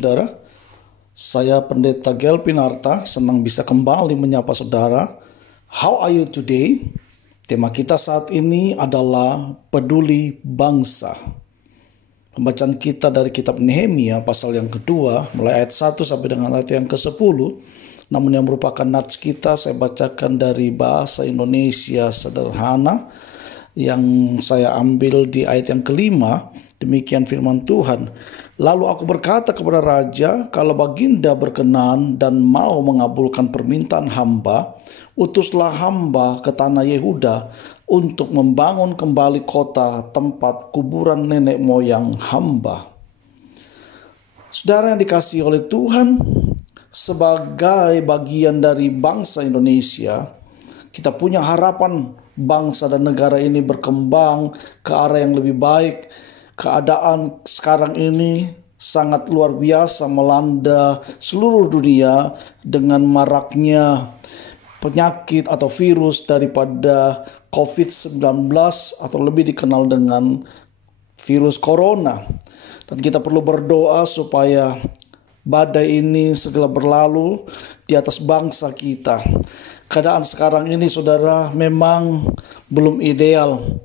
Saudara, saya Pendeta Gelpinarta, senang bisa kembali menyapa saudara. How are you today? Tema kita saat ini adalah peduli bangsa. Pembacaan kita dari kitab Nehemia pasal yang kedua, mulai ayat 1 sampai dengan ayat yang ke-10. Namun yang merupakan nats kita saya bacakan dari bahasa Indonesia sederhana yang saya ambil di ayat yang kelima. Demikian firman Tuhan. Lalu aku berkata kepada raja, kalau baginda berkenan dan mau mengabulkan permintaan hamba, utuslah hamba ke tanah Yehuda untuk membangun kembali kota tempat kuburan nenek moyang hamba. Saudara yang dikasihi oleh Tuhan, sebagai bagian dari bangsa Indonesia, kita punya harapan bangsa dan negara ini berkembang ke arah yang lebih baik. Keadaan sekarang ini sangat luar biasa melanda seluruh dunia dengan maraknya penyakit atau virus daripada COVID-19 atau lebih dikenal dengan virus corona. Dan kita perlu berdoa supaya badai ini segera berlalu di atas bangsa kita. Keadaan sekarang ini saudara memang belum ideal.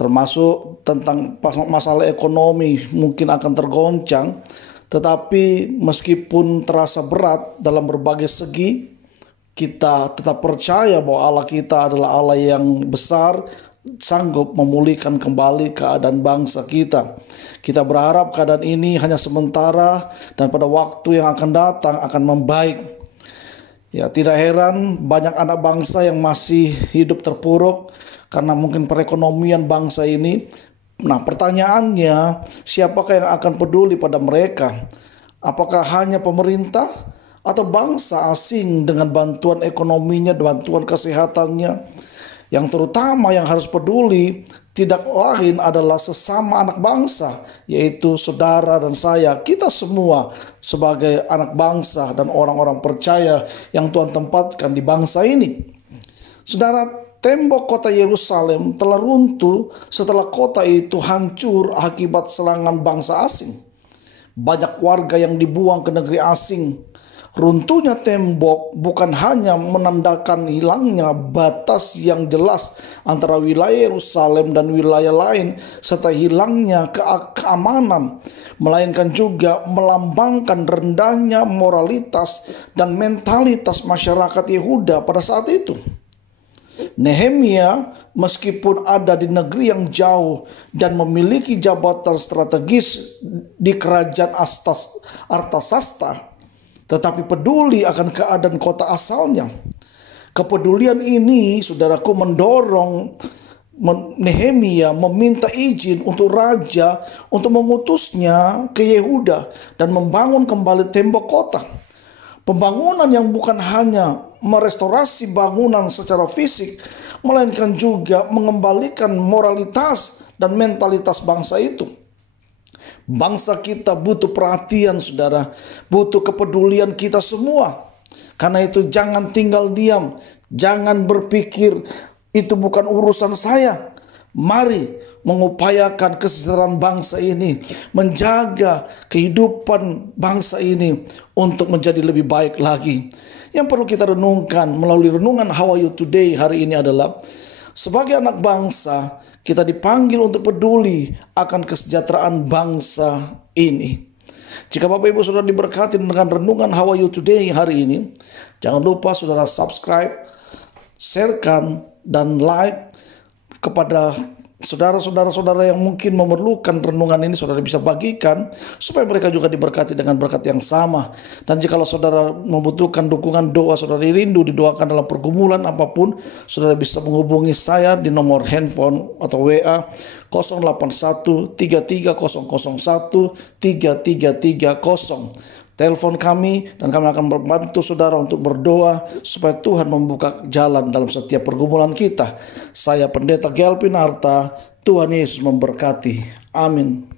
Termasuk tentang masalah ekonomi mungkin akan tergoncang. Tetapi meskipun terasa berat dalam berbagai segi, kita tetap percaya bahwa Allah kita adalah Allah yang besar, sanggup memulihkan kembali keadaan bangsa kita. Kita berharap keadaan ini hanya sementara dan pada waktu yang akan datang akan membaik. Ya, tidak heran banyak anak bangsa yang masih hidup terpuruk karena mungkin perekonomian bangsa ini. Nah, pertanyaannya, siapakah yang akan peduli pada mereka? Apakah hanya pemerintah atau bangsa asing dengan bantuan ekonominya, bantuan kesehatannya? Yang terutama yang harus peduli tidak lain adalah sesama anak bangsa, yaitu saudara dan saya. Kita semua sebagai anak bangsa dan orang-orang percaya yang Tuhan tempatkan di bangsa ini. Saudara, tembok kota Yerusalem telah runtuh setelah kota itu hancur akibat serangan bangsa asing. Banyak warga yang dibuang ke negeri asing. Runtuhnya tembok bukan hanya menandakan hilangnya batas yang jelas antara wilayah Yerusalem dan wilayah lain serta hilangnya keamanan, melainkan juga melambangkan rendahnya moralitas dan mentalitas masyarakat Yehuda pada saat itu. Nehemia meskipun ada di negeri yang jauh dan memiliki jabatan strategis di kerajaan Artasasta, tetapi peduli akan keadaan kota asalnya. Kepedulian ini, saudaraku, mendorong Nehemia meminta izin untuk raja untuk mengutusnya ke Yehuda dan membangun kembali tembok kota. Pembangunan yang bukan hanya merestorasi bangunan secara fisik, melainkan juga mengembalikan moralitas dan mentalitas bangsa itu. Bangsa kita butuh perhatian, saudara, butuh kepedulian kita semua. Karena itu jangan tinggal diam, jangan berpikir itu bukan urusan saya. Mari mengupayakan kesejahteraan bangsa ini, menjaga kehidupan bangsa ini untuk menjadi lebih baik lagi. Yang perlu kita renungkan melalui renungan How Are You Today hari ini adalah, sebagai anak bangsa, kita dipanggil untuk peduli akan kesejahteraan bangsa ini. Jika Bapak Ibu Saudara diberkati dengan renungan How Are You Today hari ini, jangan lupa saudara subscribe, sharekan, dan like kepada saudara-saudara yang mungkin memerlukan renungan ini. Saudara bisa bagikan supaya mereka juga diberkati dengan berkat yang sama. Dan jika saudara membutuhkan dukungan doa, saudara rindu didoakan dalam pergumulan apapun, saudara bisa menghubungi saya di nomor handphone atau WA 081 33001 3330. Telepon kami dan kami akan membantu saudara untuk berdoa supaya Tuhan membuka jalan dalam setiap pergumulan kita. Saya Pendeta Gelpinarta, Tuhan Yesus memberkati. Amin.